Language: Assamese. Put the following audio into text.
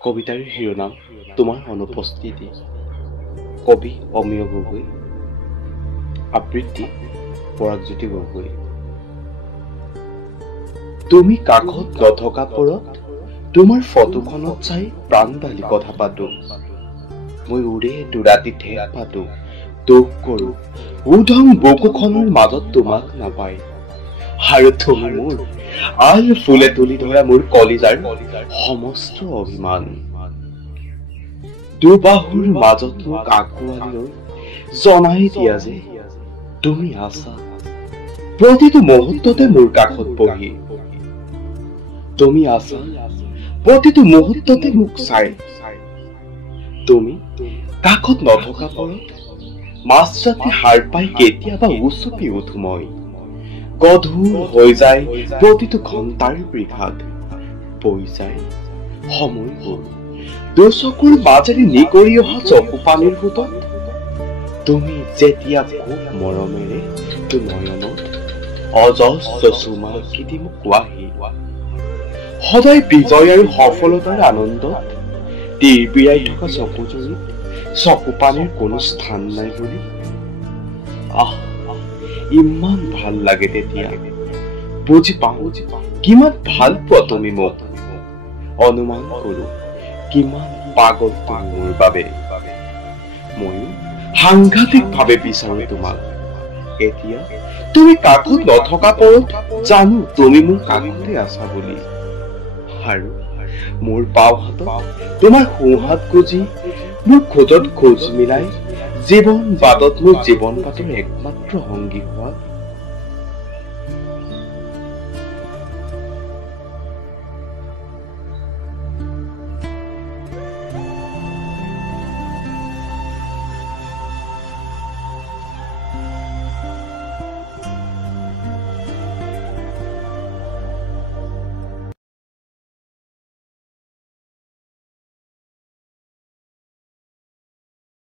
কবিতাৰ শিৰোনাম তোমাৰ অনুপস্থিতি। কবি অমিয় গগৈ, আবৃত্তি পৰাগজ্যোতি গগৈ। তুমি কাষত নথকা পৰত তোমাৰ ফটোখনত চাই প্ৰাণ ঢালি কথা পাতো। মই উৰে দুৰাতি ঠেক পাতো, দুখ কৰো উধম বুকুখনৰ মাজত তোমাক নাপাই। আৰু তুমি মোৰ আল ফুলে তুলি ধৰা মোৰ কলিজাৰ সমস্ত অভিমান। দুবাহুৰ মাজত মোক আঁকোৱালি লৈ জনাই দিয়া যে তুমি আছা প্ৰতিটো মুহূৰ্ততে মোৰ কাষত বহি। তুমি আছা প্ৰতিটো মুহূৰ্ততে মোক চাই। তুমি কাষত নথকা পৰত মাজৰাতি সাৰ পাই কেতিয়াবা উচপি উঠো মই। গধুৰ হৈ যায় প্ৰতিটো ঘণ্টাৰ বৃথাত, বৈ যায় সময়বোৰ দুচকুৰ মাজেৰে নিগৰি অহা চকু পানীৰ সোঁতত। তুমি যেতিয়া খুব মৰমেৰে নয়নত অজস্ৰ চুমা আঁকি মোক কোৱাহি, সদায় বিজয় আৰু সফলতাৰ আনন্দত তিৰবিৰাই থকা চকুজুৰিত চকু পানীৰ কোনো স্থান নাই বুলি। ইমান ভাল লাগে তেতিয়া, বুজি পাওঁ কিমান ভাল পোৱা তুমি মোক। অনুমান কৰো কিমান পাগল তুমি মোৰ বাবে। ময়ো সাংঘাতিক ভাৱে বিচাৰো তোমাক। এতিয়া তুমি কাষত নথকা পৰত জানো তুমি মোৰ কাষতে আছা বুলি। আৰু মোৰ বাওঁ হাতত তোমাৰ সোঁহাত গুজি মোৰ খোজত খোজ মিলাই জীৱন বাটত মোৰ জীৱন বাটৰ একমাত্ৰ সংগী হোৱা